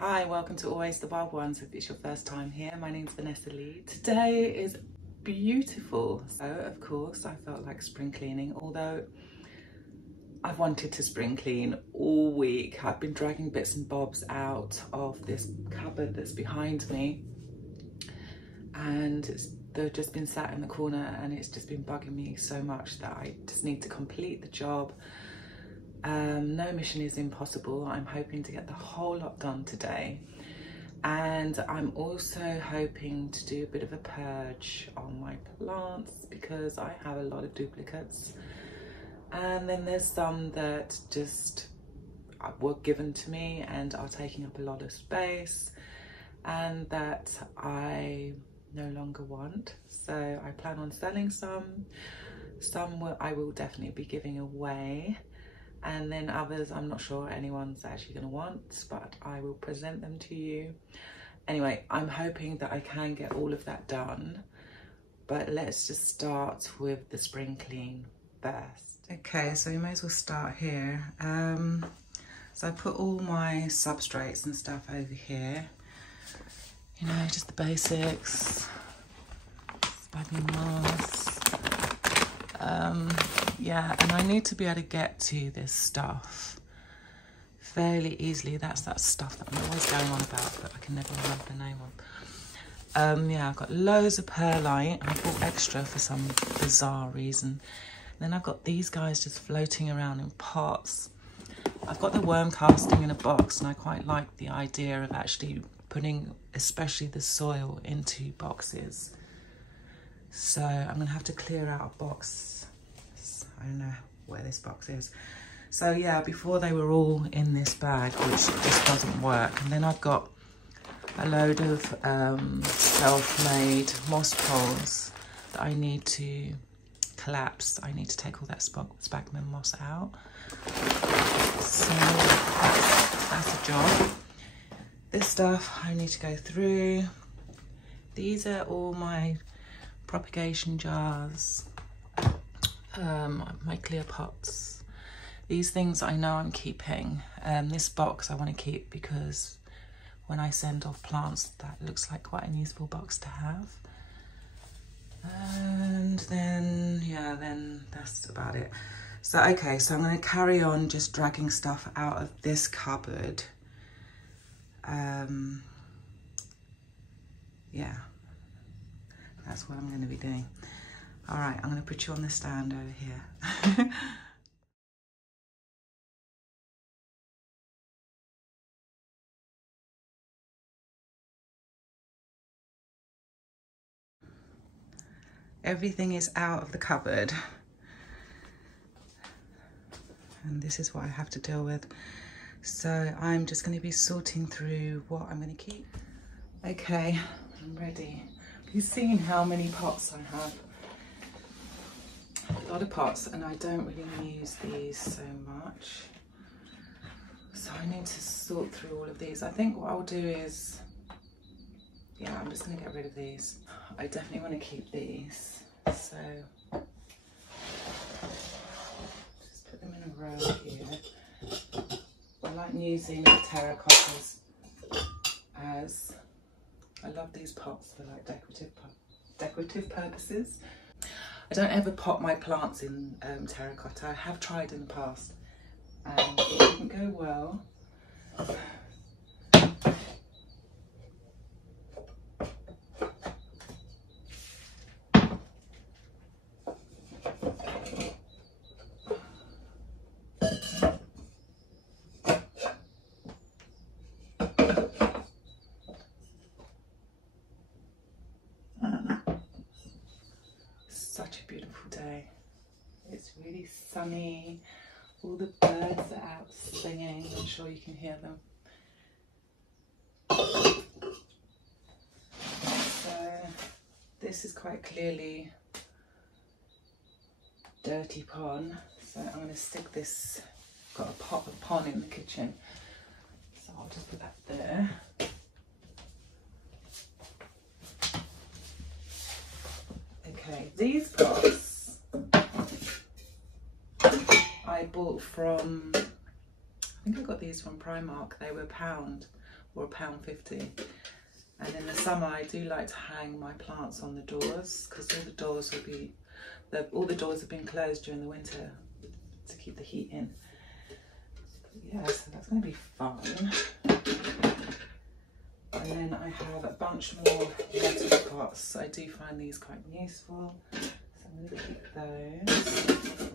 Hi, welcome to Always the Wild Ones. If it's your first time here, my name's Vanessa Lee. Today is beautiful. So of course I felt like spring cleaning, although I've wanted to spring clean all week. I've been dragging bits and bobs out of this cupboard that's behind me, and they've just been sat in the corner and it's just been bugging me so much that I just need to complete the job. No mission is impossible. I'm hoping to get the whole lot done today, and I'm also hoping to do a bit of a purge on my plants because I have a lot of duplicates, and then there's some that just were given to me and are taking up a lot of space and that I no longer want. So I plan on selling some I will definitely be giving away, and then others I'm not sure anyone's actually going to want, but I will present them to you. Anyway, I'm hoping that I can get all of that done, but let's just start with the spring clean first. Okay, so we may as well start here. So I put all my substrates and stuff over here, you know, just the basics, sphagnum moss. Yeah, and I need to be able to get to this stuff fairly easily. That's that stuff that I'm always going on about, but I can never remember the name of. Yeah, I've got loads of perlite. I bought extra for some bizarre reason. Then I've got these guys just floating around in pots. I've got the worm casting in a box, and I quite like the idea of actually putting especially the soil into boxes. So I'm gonna have to clear out a box. I don't know where this box is. So yeah, before they were all in this bag, which just doesn't work. And then I've got a load of self-made moss poles that I need to collapse. I need to take all that sphagnum moss out. So that's a job. This stuff I need to go through. These are all my propagation jars, my clear pots. These things I know I'm keeping. This box I want to keep because when I send off plants, that looks like quite a useful box to have. And then, yeah, then that's about it. So, okay, so I'm going to carry on just dragging stuff out of this cupboard. Yeah, that's what I'm going to be doing. All right, I'm going to put you on the stand over here. Everything is out of the cupboard, and this is what I have to deal with. So I'm just going to be sorting through what I'm going to keep. Okay, I'm ready. You've seen how many pots I have. A lot of pots, and I don't really use these so much. So I need to sort through all of these. I think what I'll do is, yeah, I'm just going to get rid of these. I definitely want to keep these. So just put them in a row here. I like using terracottas as, I love these pots for like decorative purposes. I don't ever pot my plants in terracotta. I have tried in the past and it didn't go well. Such a beautiful day. It's really sunny. All the birds are out singing. I'm sure you can hear them. So this is quite clearly dirty pond. So I'm going to stick this, got a pot of pond in the kitchen. So I'll just put that there. Okay, these pots I bought from, I think I got these from Primark. They were £1 or £1.50. And in the summer I do like to hang my plants on the doors, because all the doors will be, all the doors have been closed during the winter to keep the heat in. Yeah, so that's going to be fun. And then I have a bunch more metal pots. I do find these quite useful, so I'm going to keep those.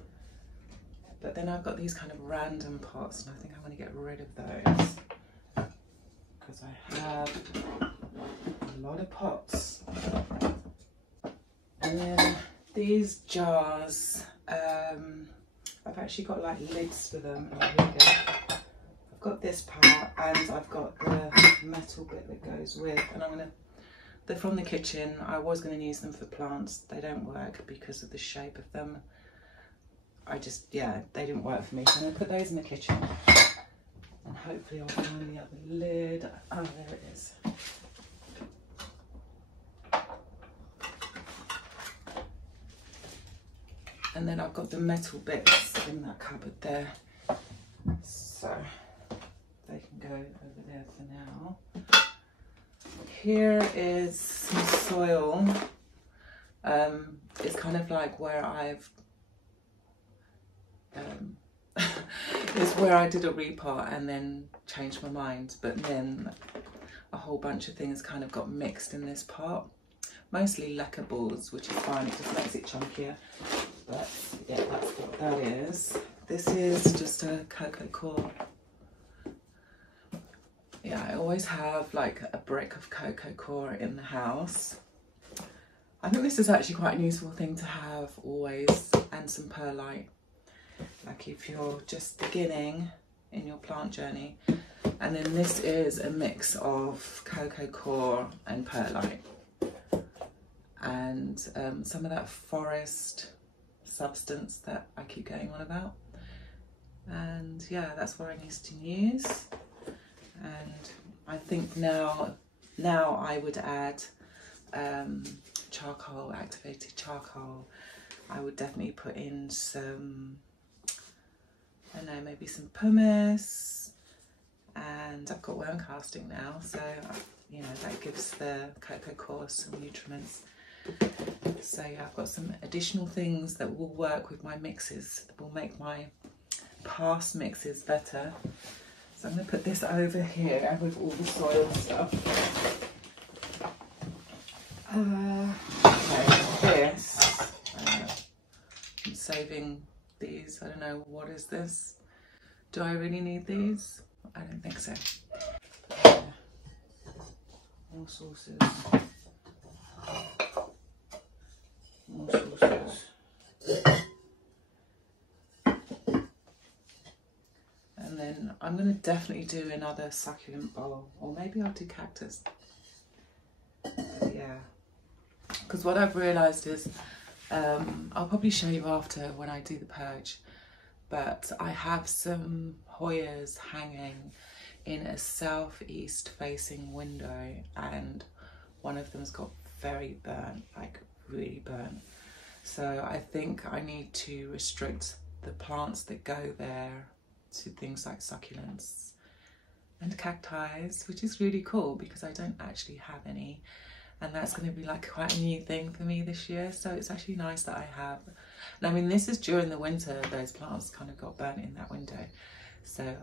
But then I've got these kind of random pots, and I think I want to get rid of those because I have a lot of pots. And then these jars, I've actually got like lids for them. Oh, here we go. I've got this part, and I've got the metal bit that goes with, and they're from the kitchen. I was going to use them for plants. They don't work because of the shape of them. Yeah, they didn't work for me. So I'm going to put those in the kitchen, and hopefully I'll find the other lid. Oh, there it is. And then I've got the metal bits in that cupboard there, so they can go over there for now. Here is some soil. It's kind of like where it's where I did a repot and then changed my mind, but then a whole bunch of things kind of got mixed in this pot. Mostly lacquer balls, which is fine, it just makes it chunkier. But yeah, that's what that is. This is just a cocoa core. Yeah, I always have like a brick of cocoa core in the house. I think this is actually quite a useful thing to have always, and some perlite. Like if you're just beginning in your plant journey. And then this is a mix of cocoa core and perlite. And some of that forest substance that I keep going on about. And yeah, that's what I used to use. And I think now I would add charcoal, activated charcoal. I would definitely put in some, I don't know, maybe some pumice, and I've got worm casting now, so you know that gives the cocoa core some nutrients. So yeah, I've got some additional things that will work with my mixes, that will make my past mixes better. So I'm going to put this over here with all the soil stuff. Okay, this, I'm saving these. I don't know, what is this? Do I really need these? I don't think so. More sauces. More sauces. And then I'm going to definitely do another succulent bowl, or maybe I'll do cactus. But yeah, because what I've realised is, I'll probably show you after when I do the purge, but I have some Hoyas hanging in a southeast facing window, and one of them's got very burnt, like really burnt. So I think I need to restrict the plants that go there to things like succulents and cacti, which is really cool because I don't actually have any, and that's going to be like quite a new thing for me this year. So it's actually nice that I have, and I mean this is during the winter, those plants kind of got burnt in that window. So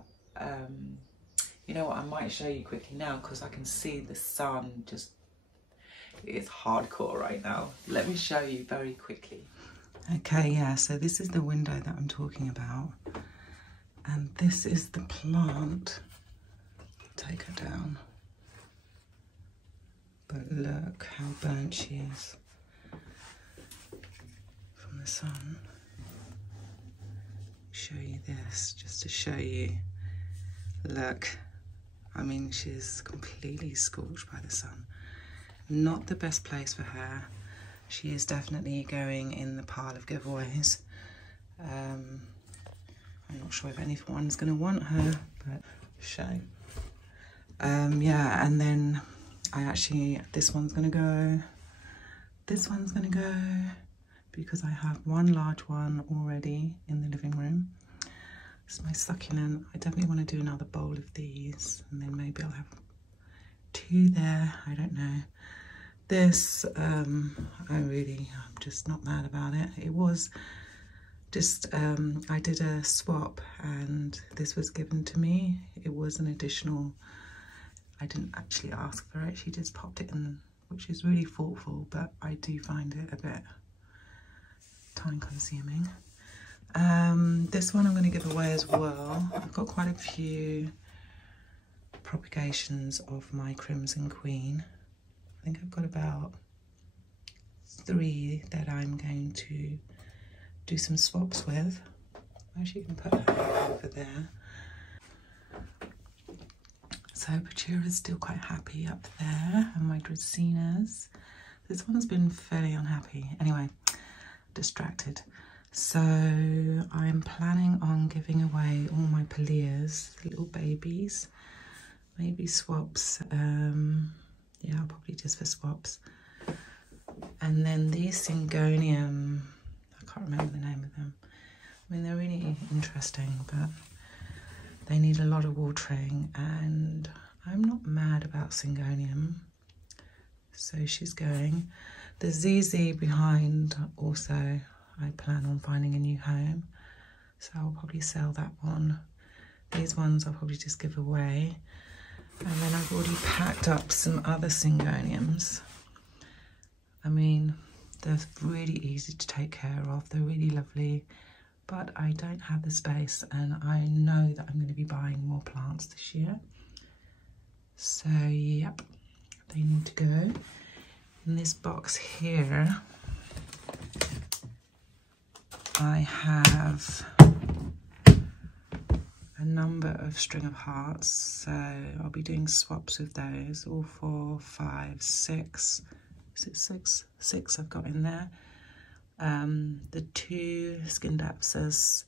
you know what, I might show you quickly now because I can see the sun just, it's hardcore right now. Let me show you very quickly. Okay, yeah, so this is the window that I'm talking about. And this is the plant. Take her down. But look how burnt she is from the sun. Show you this, just to show you. Look, I mean, she's completely scorched by the sun. Not the best place for her. She is definitely going in the pile of giveaways. I'm not sure if anyone's going to want her, but shame. Yeah, and then this one's going to go, this one's going to go, because I have one large one already in the living room. It's my succulent. I definitely want to do another bowl of these, and then maybe I'll have 2 there, I don't know. This, I'm just not mad about it. It was just, I did a swap and this was given to me. It was an additional, I didn't actually ask for it. She just popped it in, which is really thoughtful, but I do find it a bit time consuming. This one I'm going to give away as well. I've got quite a few propagations of my Crimson Queen. I think I've got about 3 that I'm going to do some swaps with. Actually, you can put that over there. So Petula is still quite happy up there, and my Dracaenas. This one's been fairly unhappy. Anyway, distracted. So I'm planning on giving away all my Paleas, little babies. Maybe swaps. Yeah, probably just for swaps. And then these Syngonium, I can't remember the name of them. I mean, they're really interesting, but they need a lot of watering, and I'm not mad about Syngonium. So she's going. The ZZ behind also, I plan on finding a new home. So I'll probably sell that one. These ones I'll probably just give away. And then I've already packed up some other Syngoniums. I mean, they're really easy to take care of. They're really lovely, but I don't have the space, and I know that I'm going to be buying more plants this year. So, yep, they need to go. In this box here, I have a number of string of hearts, so I'll be doing swaps with those. All 4, 5, 6. Is it 6? 6 I've got in there. The 2 Scindapsus.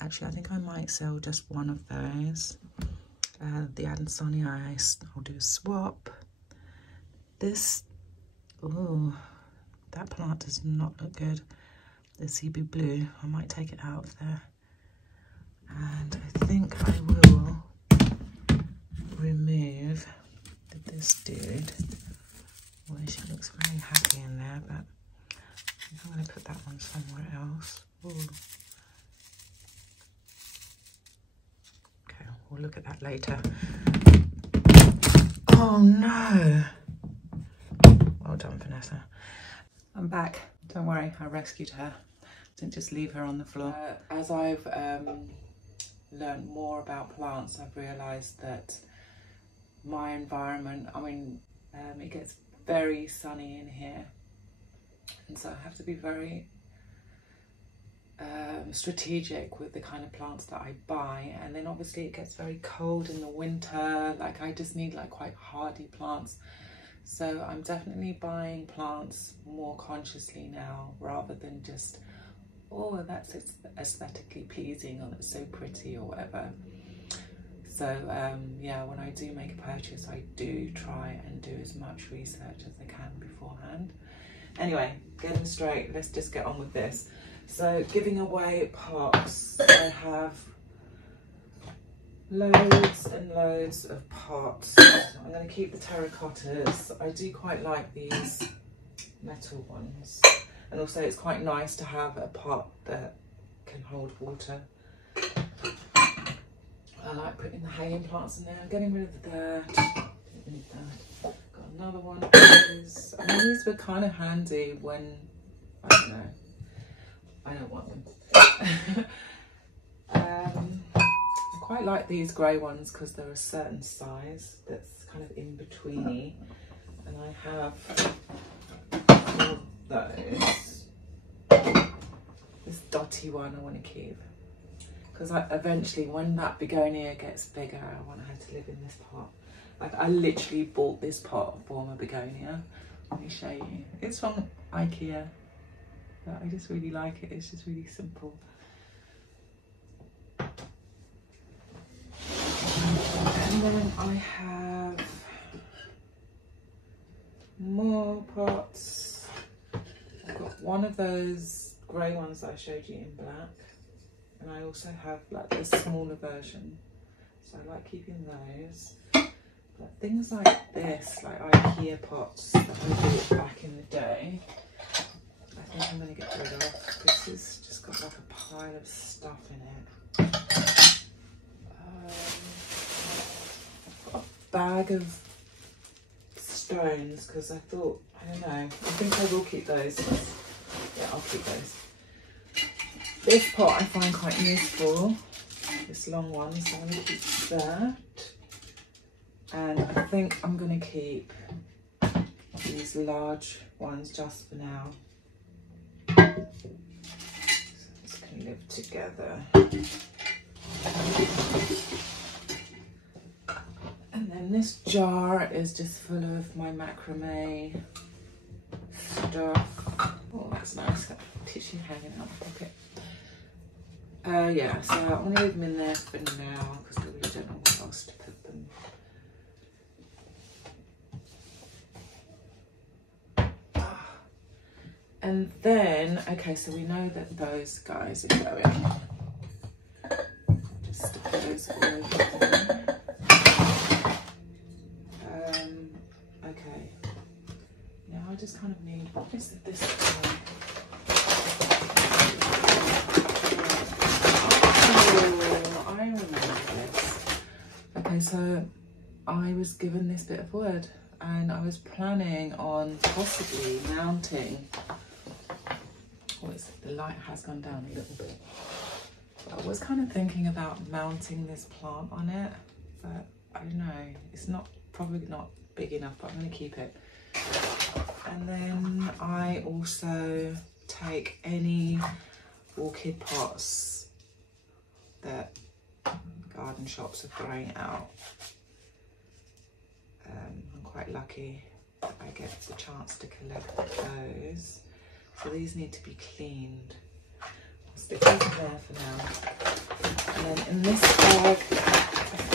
Actually, I think I might sell just one of those. The Adansonii, I'll do a swap. This, oh, that plant does not look good. The CB Blue, I might take it out of there. And I think I will remove this dude. Well, she looks very happy in there, but I think I'm going to put that one somewhere else. Ooh. Okay, we'll look at that later. Oh no! Well done, Vanessa. I'm back. Don't worry, I rescued her. Didn't just leave her on the floor. As I've learned more about plants, I've realised that my environment, I mean, it gets very sunny in here, and so I have to be very strategic with the kind of plants that I buy. And then obviously it gets very cold in the winter, like I just need like quite hardy plants. So I'm definitely buying plants more consciously now, rather than just, oh, that's aesthetically pleasing, or that's so pretty, or whatever. So yeah, when I do make a purchase, I do try and do as much research as I can beforehand. Anyway, getting straight, let's just get on with this. So giving away pots, I have loads and loads of pots. I'm going to keep the terracottas. I do quite like these metal ones, and also it's quite nice to have a pot that can hold water. I like putting the haying plants in there. I'm getting rid of the dirt. Don't need that. Got another one of these. I mean, these were kind of handy when, I don't know, I don't want them. I quite like these grey ones because they're a certain size that's kind of in betweeny, and I have all those. This dotty one I want to keep, because eventually when that begonia gets bigger, I want her to live in this pot. Like, I literally bought this pot for my begonia. Let me show you. It's from IKEA, but I just really like it. It's just really simple. And then I have more pots. I've got one of those grey ones that I showed you in black, and I also have like the smaller version, so I like keeping those. But things like this, like IKEA pots that I bought back in the day, I think I'm going to get rid of. This has just got like a pile of stuff in it. I've got a bag of stones because I thought, I don't know, I think I will keep those. Yeah, I'll keep those. This pot I find quite useful, this long one, so I'm going to keep that. And I think I'm going to keep these large ones just for now. So this can live together. And then this jar is just full of my macrame stuff. Oh, that's nice. Got tissue hanging out my pocket. Yeah, so I'm going to leave them in there for now because I really don't know what else to put them. And then, okay, so we know that those guys are going. Just stick those all over there. Okay. Now I just kind of need, what is this one? Oh, I remember this. Okay, so I was given this bit of wood and I was planning on possibly mounting. The light has gone down a little bit. I was kind of thinking about mounting this plant on it, but I don't know. It's probably not big enough, but I'm going to keep it. And then I also take any orchid pots that garden shops are throwing out. I'm quite lucky that I get the chance to collect those. So these need to be cleaned. I'll stick these there for now. And then in this bag, I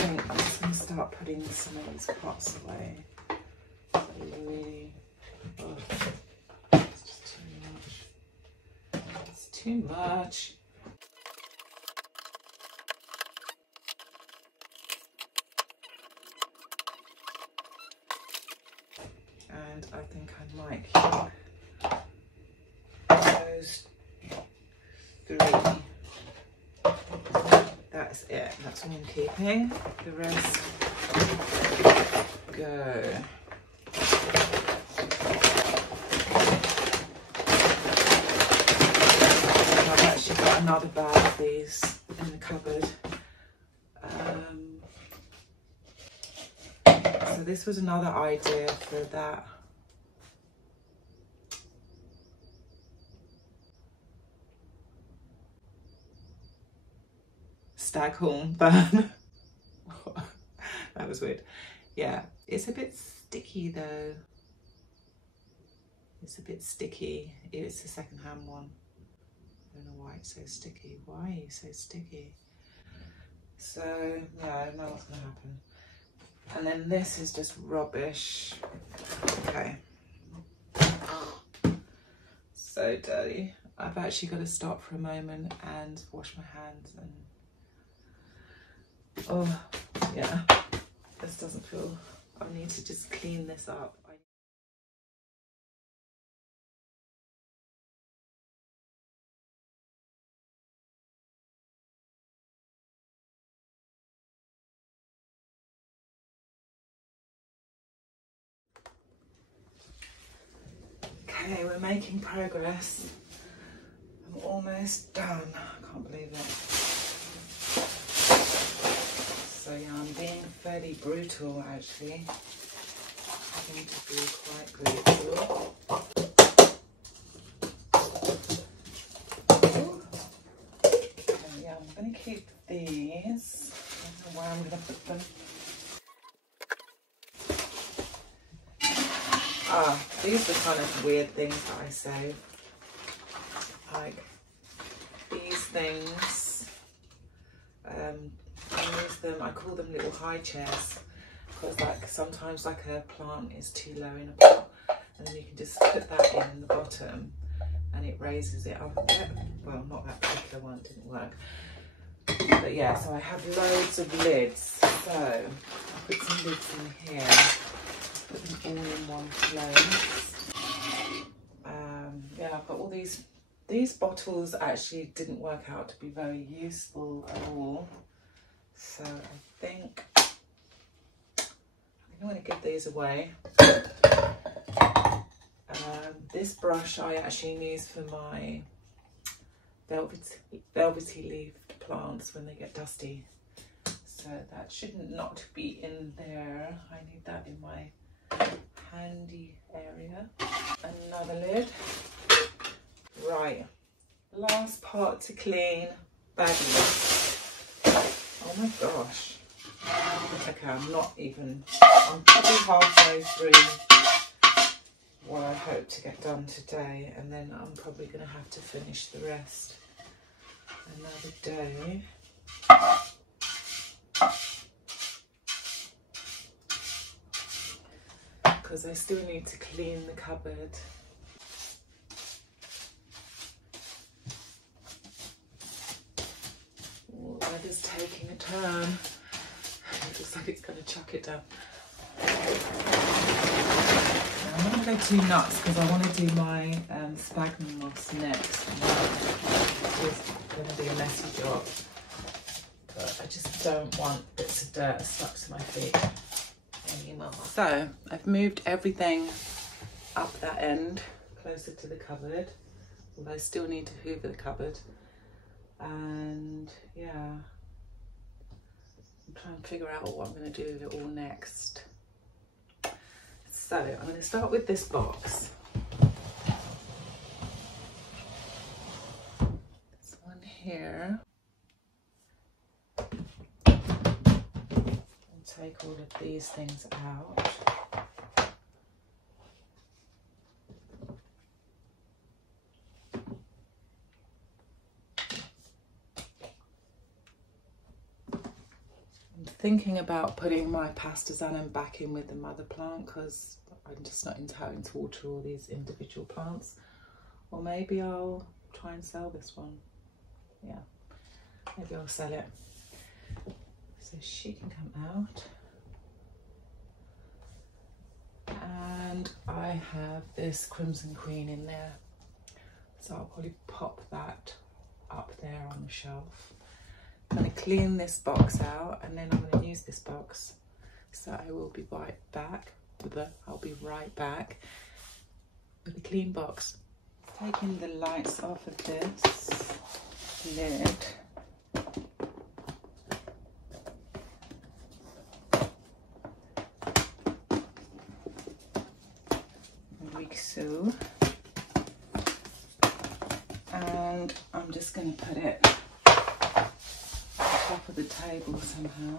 think I'm just going to start putting some of these pots away. So really, oh, it's just too much. It's too much. And I think I might keep those 3. That's it. That's all I'm keeping. The rest go. I've actually got another bag of these in the cupboard. So this was another idea for that. Staghorn fern. That was weird. Yeah, it's a bit sticky though. It's a bit sticky. It's a second-hand one. I don't know why it's so sticky. Why are you so sticky? So yeah, I don't know what's gonna happen. And then this is just rubbish. Okay. So dirty. I've actually got to stop for a moment and wash my hands and oh, yeah, this doesn't feel, I need to just clean this up. Okay, we're making progress. I'm almost done. I can't believe it. So yeah, I'm being fairly brutal actually. Having to be quite brutal. Okay, yeah, I'm going to keep these. I don't know where I'm going to put them. These are kind of weird things that I save. Like these things. I use them, I call them little high chairs because like sometimes like a plant is too low in a pot and then you can just put that in the bottom and it raises it up a bit. Well, not that particular one, didn't work. But yeah, so I have loads of lids. So I'll put some lids in here, put them all in one place. Yeah, I've got all these. These bottles actually didn't work out to be very useful at all. So I think I'm going to give these away. This brush I actually use for my velvety leafed plants when they get dusty. So that shouldn't not be in there. I need that in my handy area. Another lid. Right, last part to clean, baggies. Oh my gosh. Okay, I'm probably halfway through what I hope to get done today, and then I'm probably going to have to finish the rest another day. Because I still need to clean the cupboard. Weather's taking a turn. It looks like it's going to chuck it down. Now, I'm not going to go too nuts because I want to do my sphagnum moss next. It's going to be a messy job. But I just don't want bits of dirt stuck to my feet anymore. So I've moved everything up that end, closer to the cupboard. Although I still need to hoover the cupboard. And yeah, I'm trying to figure out what I'm going to do with it all next. So I'm going to start with this box. This one here. And take all of these things out. Thinking about putting my Pastazanum back in with the mother plant because I'm just not into having to water all these individual plants. Or maybe I'll try and sell this one. Yeah, maybe I'll sell it. So she can come out. And I have this Crimson Queen in there. So I'll probably pop that up there on the shelf. I'm going to clean this box out and then I'm going to use this box. So I will be right back. I'll be right back with a clean box. Taking the lights off of this lid. Like so. And I'm just going to put it top of the table somehow.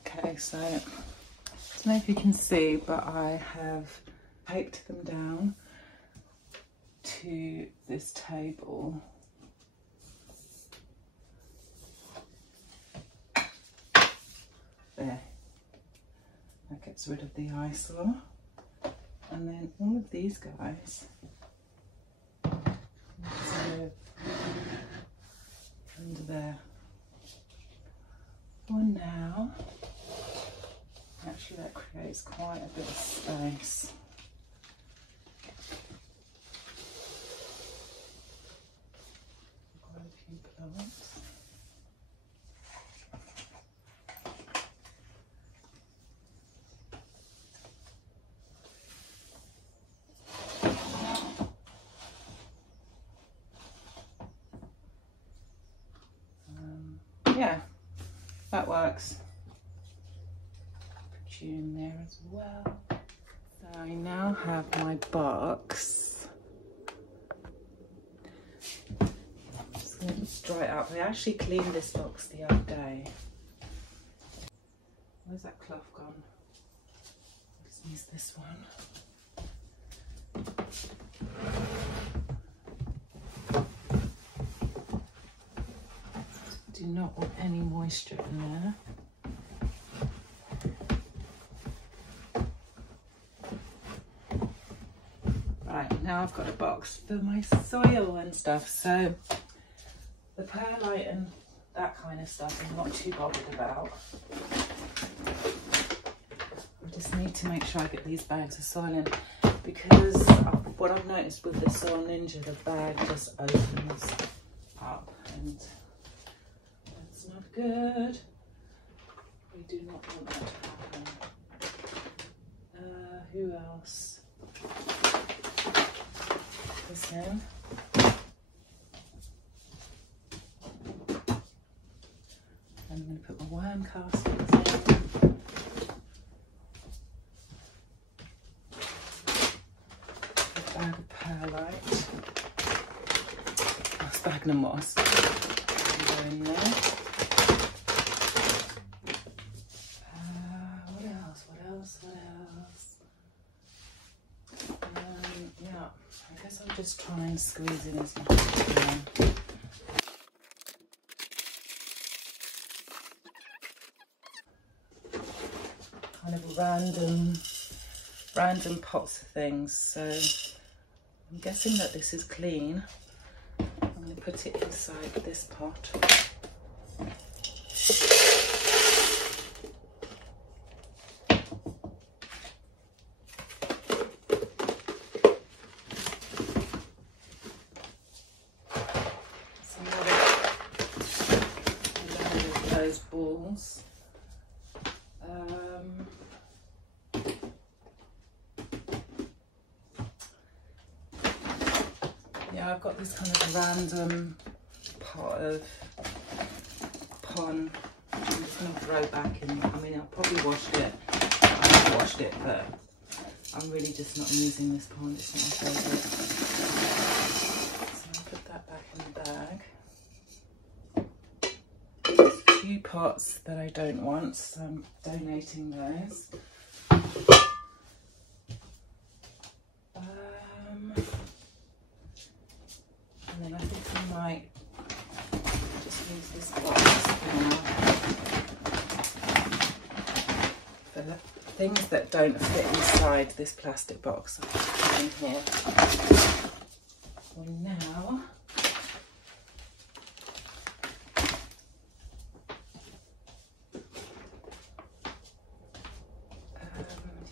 Okay, so I don't know if you can see, but I have taped them down to this table. There. That gets rid of the eyesore. And then all of these guys live under there. For now, actually that creates quite a bit of space. Quite a few plants. Yeah, that works. Put you in there as well. So I now have my box. I'm just going to dry it up. I actually cleaned this box the other day. Where's that cloth gone? Let's use this one. Do not want any moisture in there. I've got a box for my soil and stuff. So the perlite and that kind of stuff I'm not too bothered about. I just need to make sure I get these bags of soil in, because what I've noticed with the Soil Ninja, the bag just opens up and that's not good. We do not want that to happen. Who else? This in. I'm going to put my worm castings in. A bag of perlite. Oh, sphagnum moss. Go in there. What else? Yeah, I guess I'll just try and squeeze in as much as I can. Kind of random pots of things. So I'm guessing that this is clean. I'm going to put it inside this pot. Those balls. Yeah, I've got this kind of random pot of pon. I'm just going to throw back in. I mean, I've probably washed it. I've washed it, but I'm really just not using this pon. It's not my favourite. So I'll put that back in the bag. Few pots that I don't want, so I'm donating those. And then I think I might just use this box for the things that don't fit inside this plastic box. I'll just put in here for now.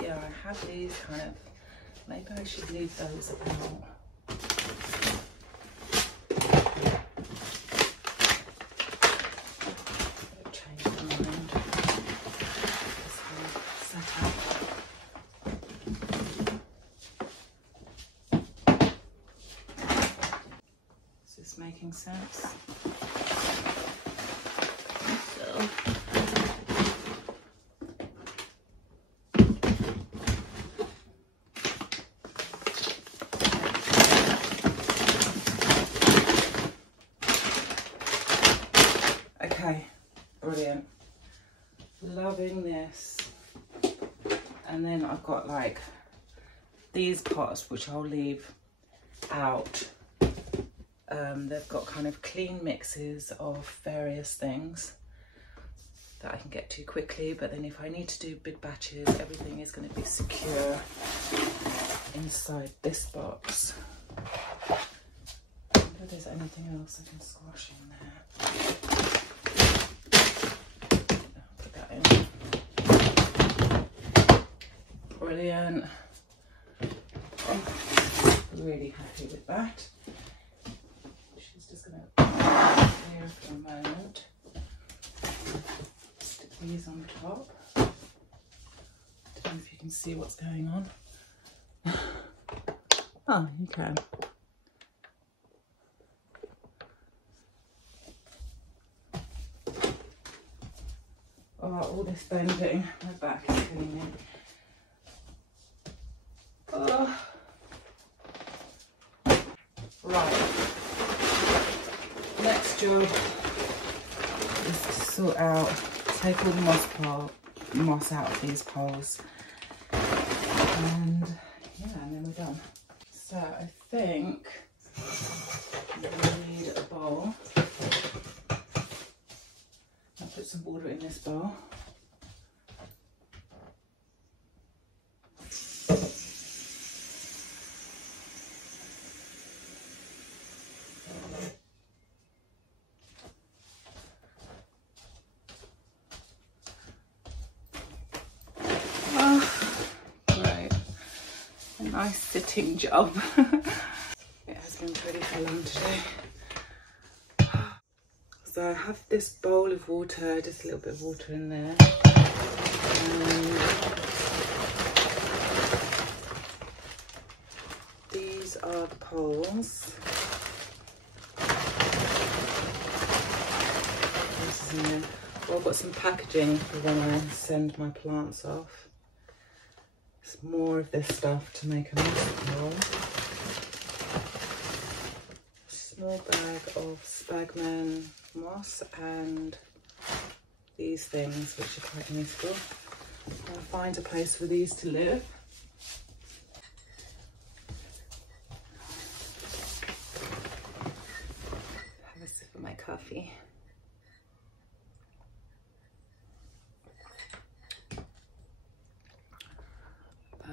Yeah, I have these kind of, maybe I should leave those out. Change my mind. This whole setup. Is this making sense? So. Okay, brilliant. Loving this. And then I've got like these pots which I'll leave out. They've got kind of clean mixes of various things that I can get to quickly, but then if I need to do big batches, everything is going to be secure inside this box. I wonder if there's anything else I can squash in there. Put that in. Brilliant. Oh, really happy with that. She's just going to clear for a moment. Stick these on top. Don't know if you can see what's going on. Oh, you can. Oh, all this bending, my back is killing me. Oh. Right. Next job is to sort out, take all the moss out of these poles, and yeah, and then we're done. So I think I'm going to need a bowl. I'll put some water in this bowl. nice sitting job. It has been pretty full on today. So I have this bowl of water, just a little bit of water in there. These are the poles. This is in there. Well, I've got some packaging for when I send my plants off. It's more of this stuff to make a moss pole. Small bag of sphagnum moss and these things, which are quite useful. I'll find a place for these to live. Have a sip of my coffee.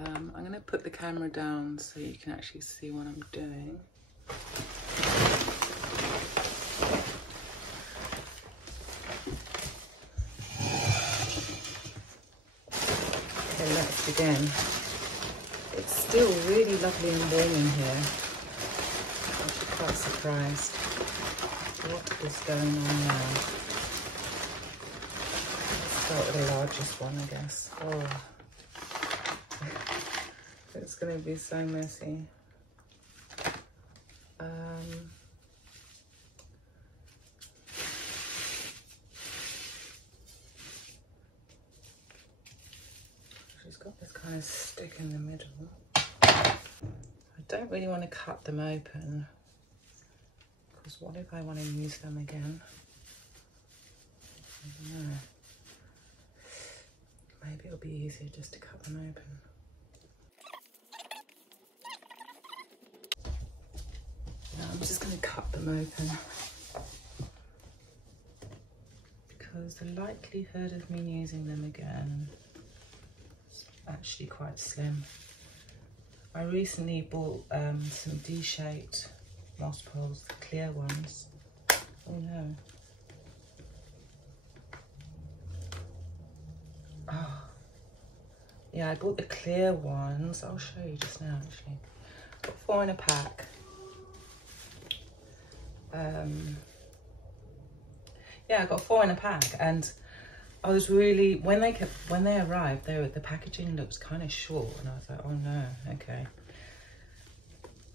I'm going to put the camera down so you can actually see what I'm doing. Okay, let's begin. It's still really lovely and warm in here. I'm actually quite surprised. What is going on now? Let's start with the largest one, I guess. Oh. It's going to be so messy. She's got this kind of stick in the middle. I don't really want to cut them open, because what if I want to use them again? I don't know. Maybe it'll be easier just to cut them open. I'm just going to cut them open, because the likelihood of me using them again is actually quite slim. I recently bought some D-shaped moss poles, the clear ones. Oh no. Oh. Yeah, I bought the clear ones. I'll show you just now actually. Got 4 in a pack. Yeah, I got 4 in a pack, and I was really, when they arrived, the packaging looked kind of short, and I was like, oh no, okay.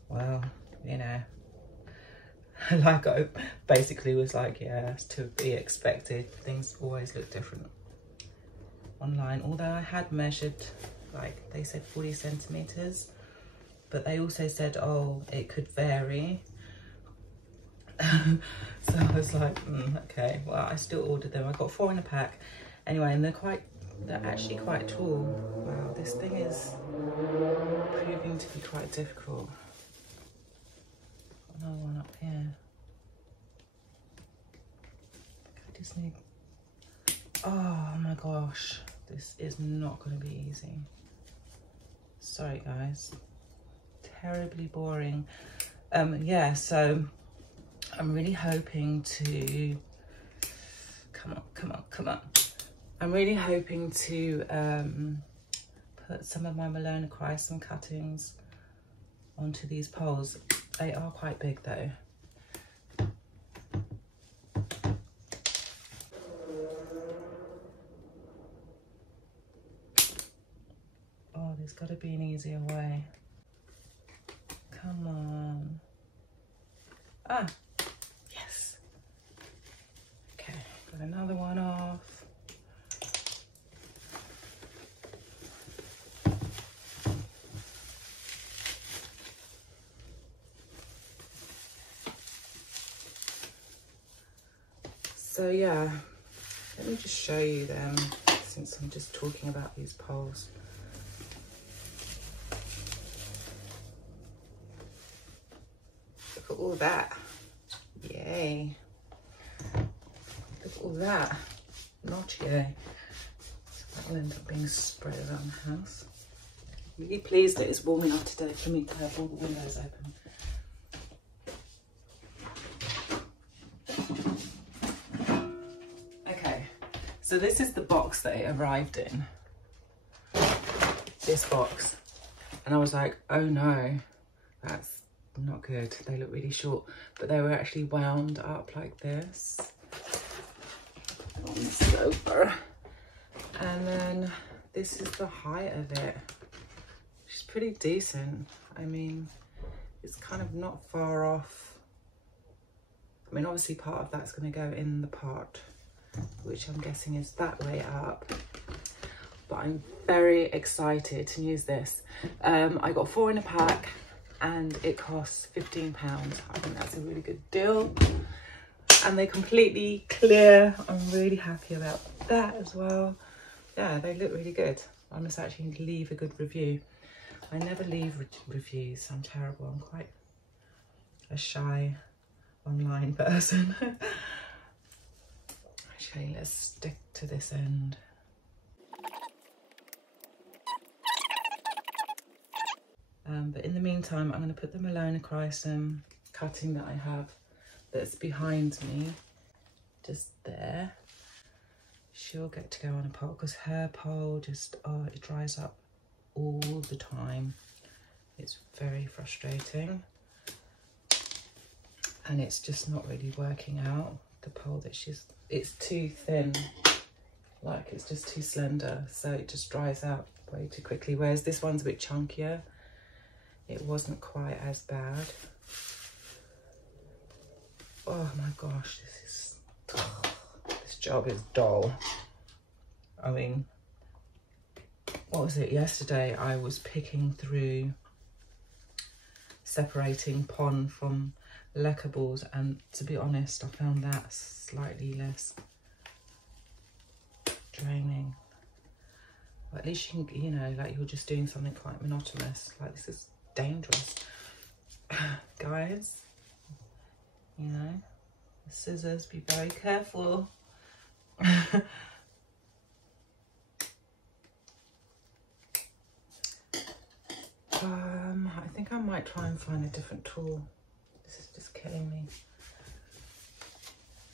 Well, you know, like I basically was like, yeah, it's to be expected. Things always look different online. Although I had measured, like they said 40 centimeters, but they also said, oh, it could vary. So I was like, okay, well, I still ordered them. I got 4 in a pack anyway, and they're actually quite tall. Wow, this thing is proving to be quite difficult. Another one up here. I just need, oh my gosh, this is not going to be easy. Sorry guys, terribly boring. Yeah, so I'm really hoping to, come on. I'm really hoping to put some of my Malona Chrysum cuttings onto these poles. They are quite big though. Oh, there's got to be an easier way. Come on. Ah. Yes. Okay, got another one off. So yeah, let me just show you them since I'm just talking about these poles. Look at all that. Yay. Look at all that. Not yay. So that will end up being spread around the house. Really pleased that it's warm enough today for me to have all the windows open. Okay, so this is the box that it arrived in. This box. And I was like, oh no, that's not good. They look really short, but they were actually wound up like this on the sofa. And then this is the height of it, which is pretty decent. I mean, it's kind of not far off. I mean, obviously part of that's going to go in the pot, which I'm guessing is that way up. But I'm very excited to use this. I got 4 in a pack and it costs £15. I think that's a really good deal. And they're completely clear. I'm really happy about that as well. Yeah, they look really good. I must actually leave a good review. I never leave reviews. I'm terrible. I'm quite a shy online person. Actually, let's stick to this end. But in the meantime, I'm going to put the Melonochrysum cutting that I have that's behind me, just there. She'll get to go on a pole because her pole just, oh, it dries up all the time. It's very frustrating. And it's just not really working out. The pole that it's too thin. Like, it's just too slender. So it just dries out way too quickly. Whereas this one's a bit chunkier. It wasn't quite as bad. Oh my gosh, this job is dull. I mean, what was it? Yesterday I was picking through, separating pon from leckables, and to be honest, I found that slightly less draining. Or at least you can, you know, like you're just doing something quite monotonous. Like, this is dangerous. Guys, you know, the scissors, be very careful. I think I might try and find a different tool. This is just killing me.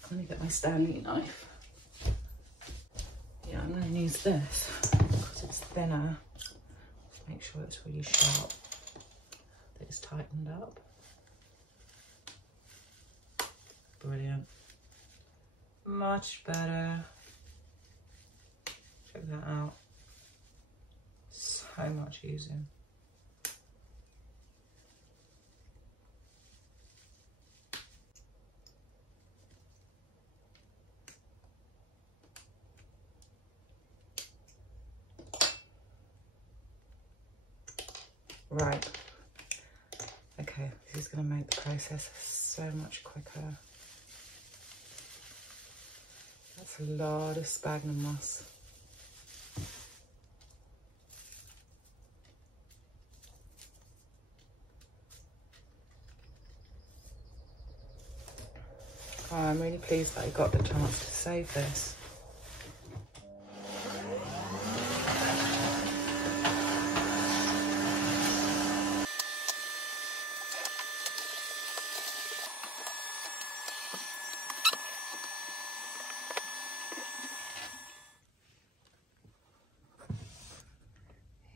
I'm gonna get my Stanley knife. Yeah, I'm gonna use this because it's thinner. Make sure it's really sharp, that it's tightened up. Brilliant. Much better. Check that out. So much easier. Right. Okay, this is going to make the process so much quicker. That's a lot of sphagnum moss. Oh, I'm really pleased that I got the chance to save this.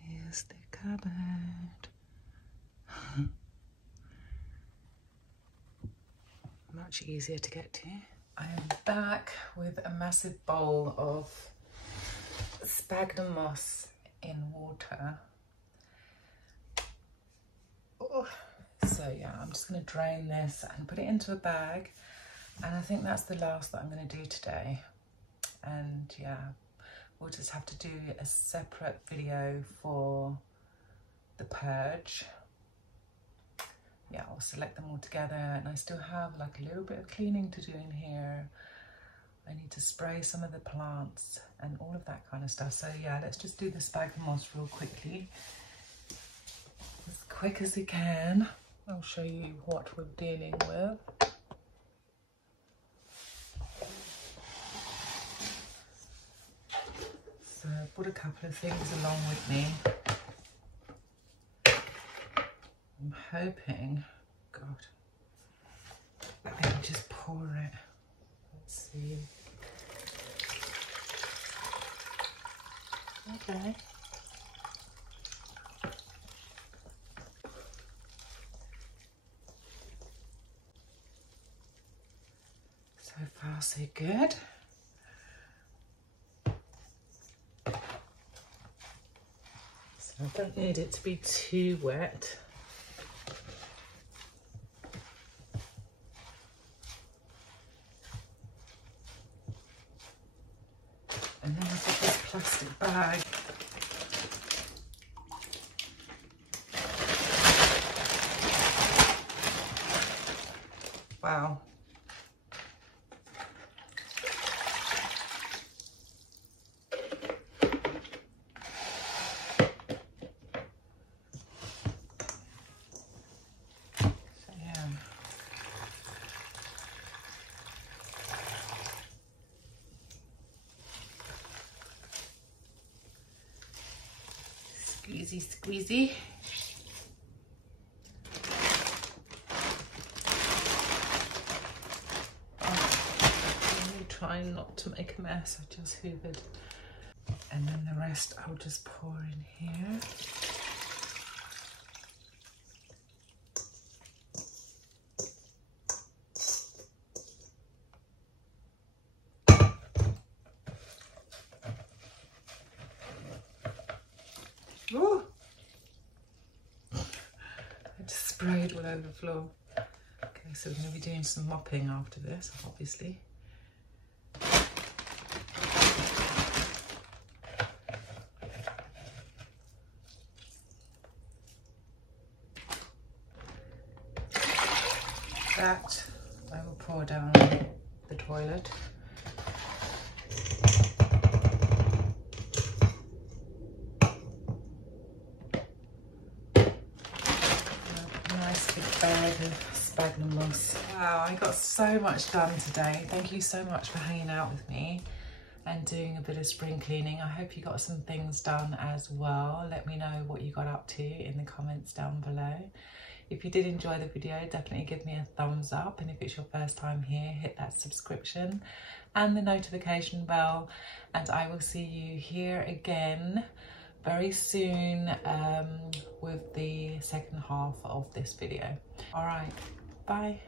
Here's the cupboard. Much easier to get to. I am back with a massive bowl of sphagnum moss in water. Oh. So yeah, I'm just going to drain this and put it into a bag, and I think that's the last that I'm going to do today. And yeah, we'll just have to do a separate video for the purge. Yeah, I'll select them all together, and I still have like a little bit of cleaning to do in here. I need to spray some of the plants and all of that kind of stuff. So yeah, let's just do the sphagnum moss real quickly. As quick as we can. I'll show you what we're dealing with. So I brought a couple of things along with me. I'm hoping, God, I can just pour it. Let's see. Okay. So far, so good. So I don't need it to be too wet. And then I've got this plastic bag. Wow. Squeezy, squeezy. Trying not to make a mess, I just hoovered. And then the rest I'll just pour in here. Ooh. I just sprayed all over the floor. Okay, so we're going to be doing some mopping after this, obviously. That I will pour down the toilet. Nice big bag of sphagnum moss. Wow, I got so much done today. Thank you so much for hanging out with me and doing a bit of spring cleaning. I hope you got some things done as well. Let me know what you got up to in the comments down below. If you did enjoy the video, definitely give me a thumbs up. And if it's your first time here, hit that subscription and the notification bell. And I will see you here again very soon with the second half of this video. All right, bye.